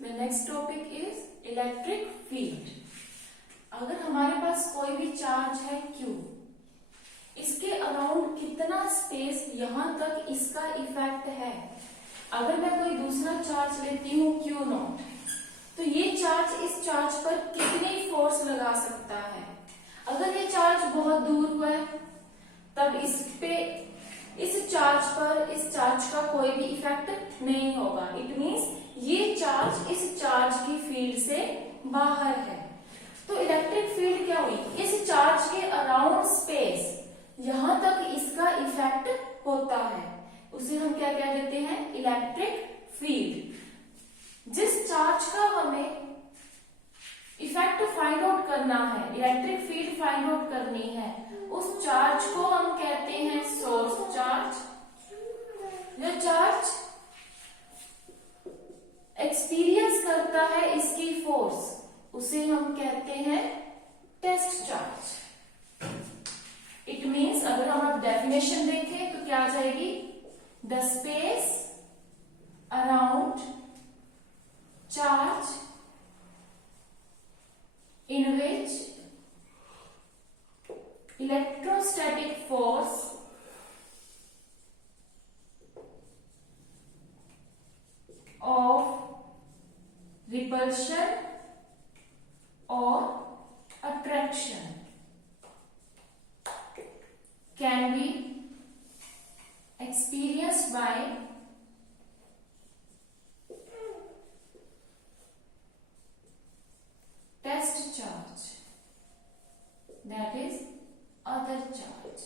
The next topic is electric field. अगर हमारे पास कोई भी चार्ज है Q, इसके अराउंड कितना स्पेस यहाँ तक इसका इफेक्ट है। अगर मैं कोई दूसरा चार्ज लेती हूँ Q0, तो ये चार्ज इस चार्ज पर कितनी फोर्स लगा सकता है। अगर ये चार्ज बहुत दूर हुआ है तब इस चार्ज पर इस चार्ज का कोई भी इफेक्ट नहीं होगा। इट मींस ये चार्ज इस चार्ज की फील्ड से बाहर है। तो इलेक्ट्रिक फील्ड क्या हुई, इस चार्ज के अराउंड स्पेस यहां तक इसका इफेक्ट होता है, उसे हम क्या कह देते हैं, इलेक्ट्रिक फील्ड। जिस चार्ज का हमें इफेक्ट फाइंड आउट करना है, इलेक्ट्रिक फील्ड फाइंड आउट करनी है, उस चार्ज को हम कहते हैं सोर्स चार्ज। जो चार्ज एक्सपीरियंस करता है इसकी फोर्स, उसे हम कहते हैं टेस्ट चार्ज। इट मींस अगर हम अब डेफिनेशन देखें तो क्या आ जाएगी, the space around charge in which electrostatic force of repulsion or attraction can be experienced by test charge, that is other charge।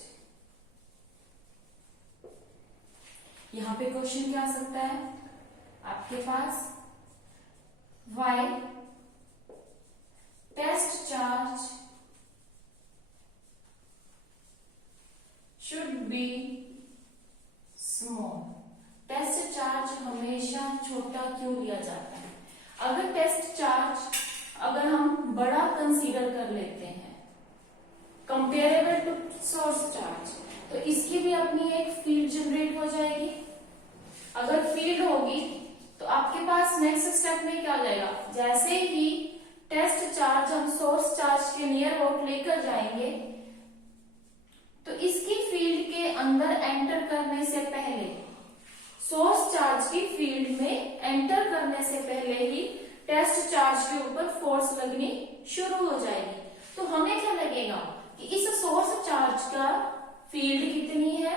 यहां पे क्वेश्चन क्या आ सकता है आपके पास, why test charge should be small। Test charge हमेशा छोटा क्यों लिया जाता है। अगर टेस्ट चार्ज अगर हम बड़ा कंसीडर कर लेते हैं कंपेरेबल टू सोर्स चार्ज, तो इसकी भी अपनी एक फील्ड जनरेट हो जाएगी। अगर फील्ड होगी तो आपके पास नेक्स्ट स्टेप में क्या आ जाएगा, जैसे ही टेस्ट चार्ज हम सोर्स चार्ज के नियर अबाउट लेकर जाएंगे तो इसकी फील्ड के अंदर एंटर करने से पहले, सोर्स चार्ज की फील्ड में एंटर करने से पहले ही टेस्ट चार्ज के ऊपर फोर्स लगनी शुरू हो जाएगी। तो हमें क्या लगेगा कि इस सोर्स चार्ज का फील्ड कितनी है,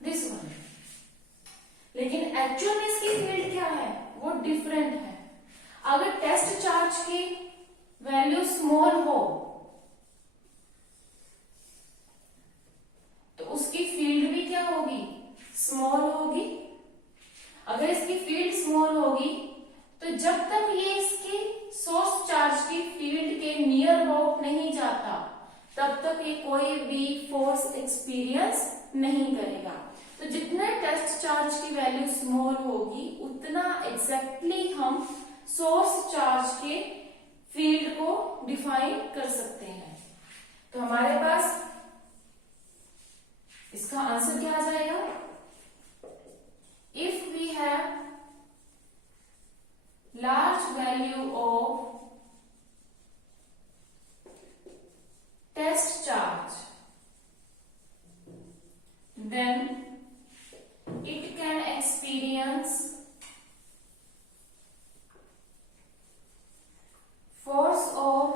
दिस वन, लेकिन एक्चुअल में इसकी फील्ड क्या है, वो डिफरेंट है। अगर टेस्ट चार्ज की वैल्यू स्मॉल हो तो उसकी फील्ड भी क्या होगी, स्मॉल होगी। अगर इसकी फील्ड स्मॉल होगी तो जब तक ये इसकी सोर्स चार्ज की फील्ड के नियर अबाउट नहीं जाता तब तक ये कोई भी फोर्स एक्सपीरियंस नहीं करेगा। तो जितना टेस्ट चार्ज की वैल्यू स्मॉल होगी उतना एग्जैक्टली हम सोर्स चार्ज के फील्ड को डिफाइन कर सकते हैं। तो हमारे पास इसका आंसर क्या आ जाएगा, if we have large value of test charge, then it can experience force of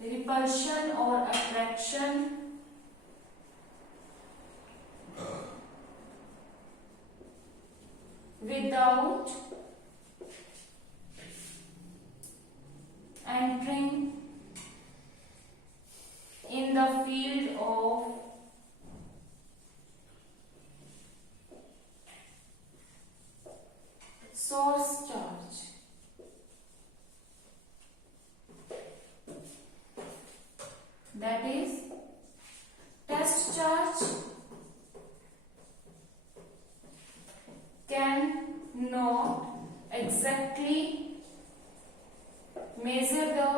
repulsion or attraction without entering in the field of source charge। That is, test charge can not exactly measure the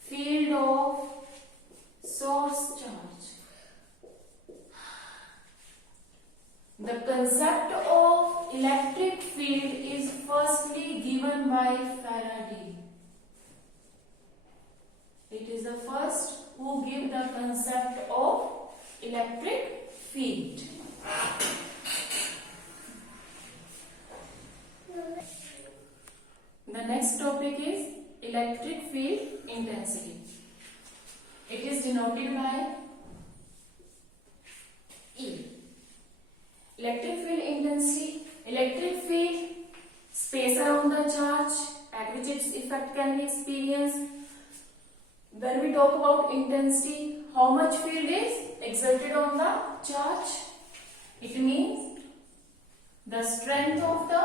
field of source charge, The concept of electric field is firstly given by Faraday. It is the first who give the concept of electric field. The next topic is electric field intensity. It is denoted by E. Electric field intensity. Electric field, space around the charge at which its effect can be experienced. When we talk about intensity, how much field is exerted on the charge? It means the strength of the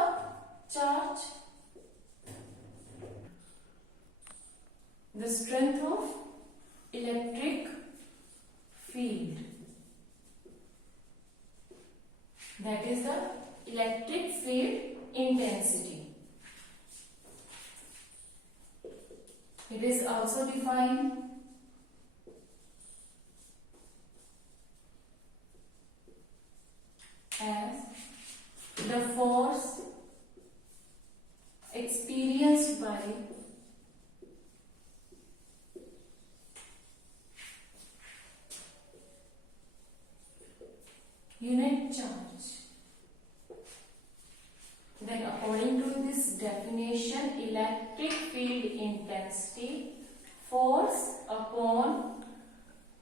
charge. The strength of electric field. That is the electric field intensity. It is also defined as the force experienced by unit charge. Then according to this definition, electric field intensity, force upon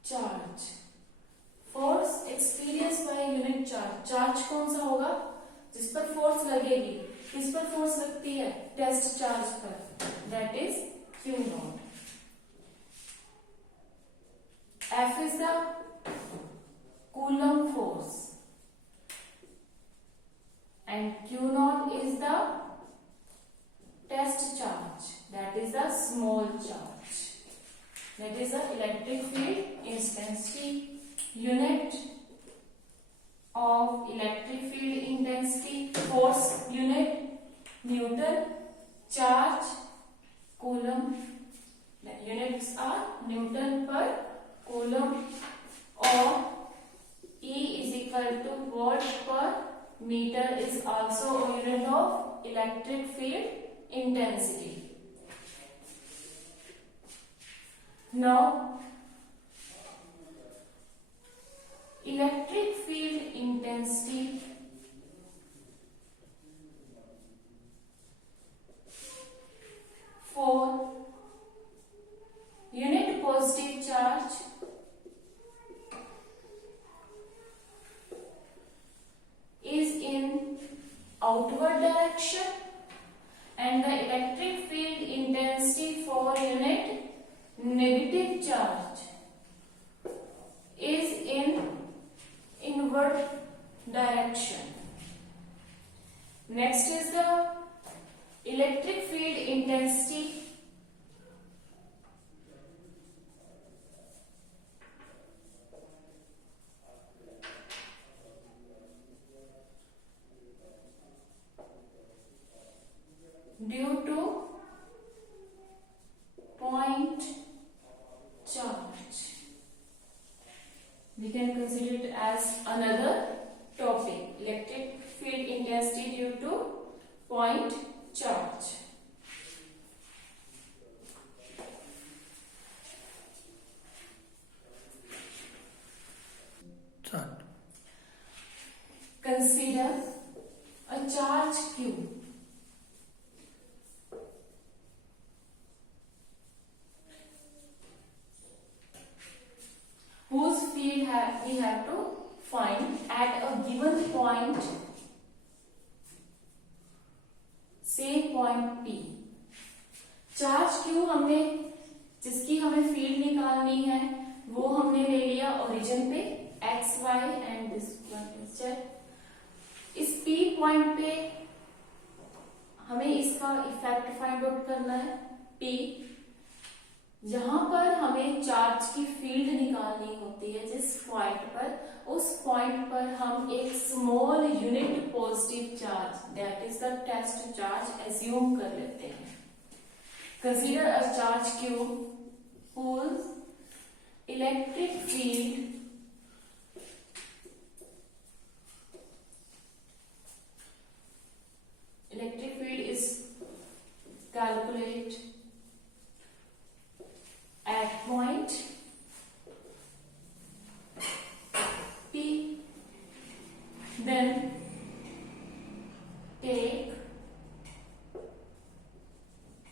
charge. Force experienced by unit charge. Charge कौन सा होगा? जिस पर force लगेगी. किस पर force लगती है? टेस्ट चार्ज पर. That is Q naught. F is the Coulomb force. And Q naught is the test charge, that is the small charge. That is the electric field intensity. Unit of electric field intensity, force unit Newton, charge Coulomb. The units are Newton per Coulomb, or E is equal to watt per meter is also a unit of electric field intensity. Now, electric field intensity for unit positive charge is in outward direction, and the electric field intensity for unit negative charge is in inward direction. Next is the electric field intensity due to point charge. We can consider it as another topic, electric field intensity due to point charge. Consider a charge Q. Whose field we have to find at a given point, say point P. Charge Q हमने जिसकी हमें field निकालनी है वो हमने ले लिया origin पे x y and this one is z. इस P पॉइंट पे हमें इसका इफेक्ट फाइंड आउट करना है. P जहां पर हमें चार्ज की फील्ड निकालनी होती है, जिस पॉइंट पर, उस पॉइंट पर हम एक small unit positive charge, that is the test charge, assume कर लेते हैं. Consider a charge Q whose electric field Then take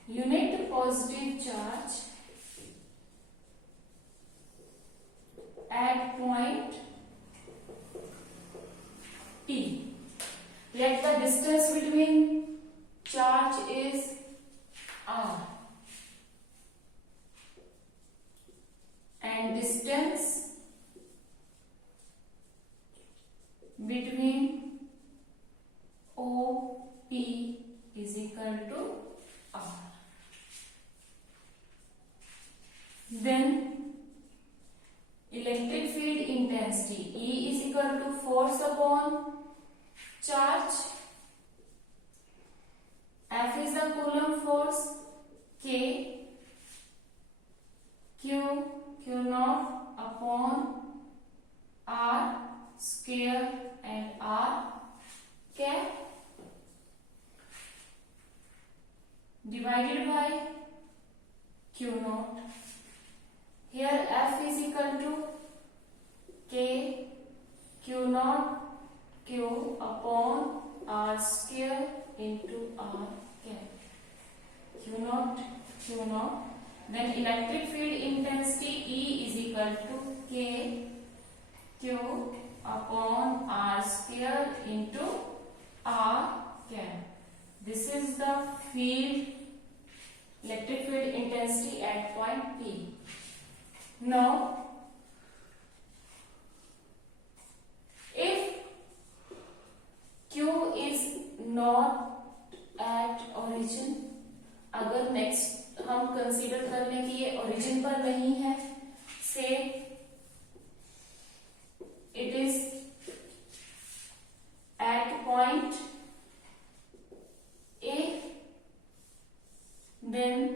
unit positive charge at point P. Let the distance between charge is R, and distance between OP is equal to R. Then electric field intensity E is equal to force upon charge. F is the Coulomb force. K Q naught upon R square and R cap divided by Q naught. Here F is equal to K Q naught Q upon R square into R cap. Q naught. Then electric field intensity E is equal to K Q upon R square into R cap. This is the electric field intensity at point P. Now, if Q is not at origin, अगर next हम consider कर लें कि ये origin पर नहीं है, say it is at point A, then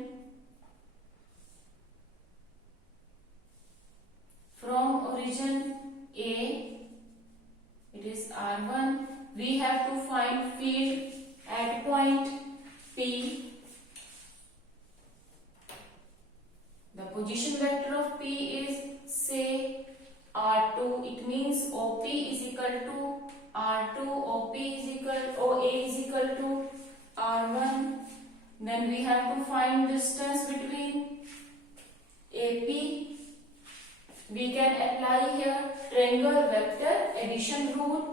from origin A it is R1. We have to find field at point P. The position vector of P is say R2. It means OP is equal to R2. OA is equal to R1. Then we have to find distance between AP. We can apply here triangle vector addition rule.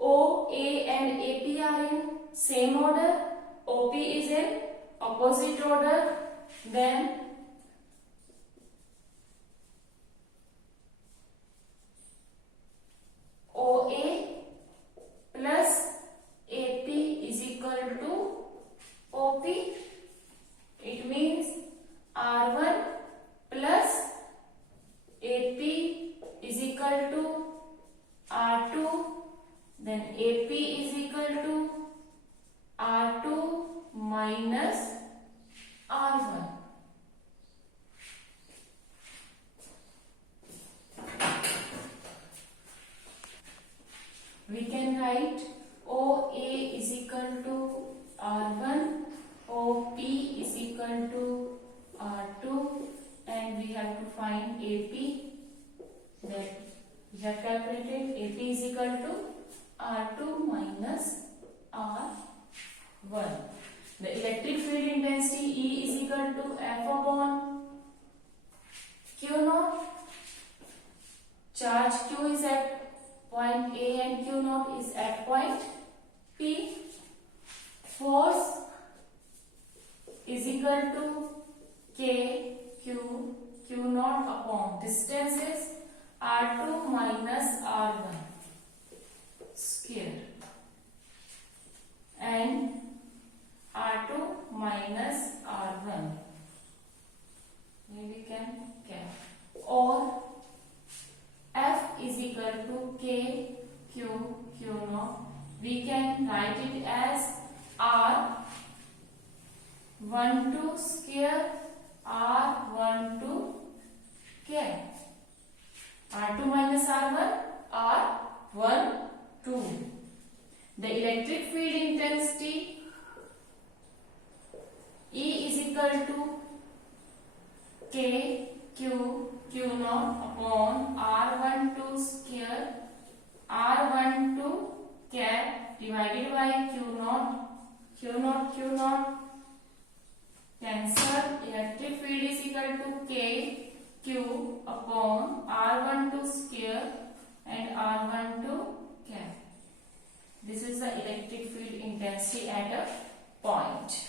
OA and AP are in same order. OP is in opposite order. Then OA plus AP is equal to OP. It means R1 plus AP is equal to R2. Then AP is equal to R2 minus R1. We can write OA is equal to R1, OP is equal to R2, and we have to find AP. Then we have calculated AP is equal to R2 minus R1. The electric field intensity E is equal to F upon Q naught. Charge Q is at point A and Q naught is at point P. Force is equal to K Q naught upon distance is R2 minus R1 square, and R2 minus R1 we can count, or F is equal to K Q naught. We can write it as R12 square R12 K. R2 minus R1 R12. The electric field intensity E is equal to K Q naught upon R12 square R12 cap divided by Q naught cancel. Electric field is equal to K Q upon R12 square and R12 cap. This is the electric field intensity at a point.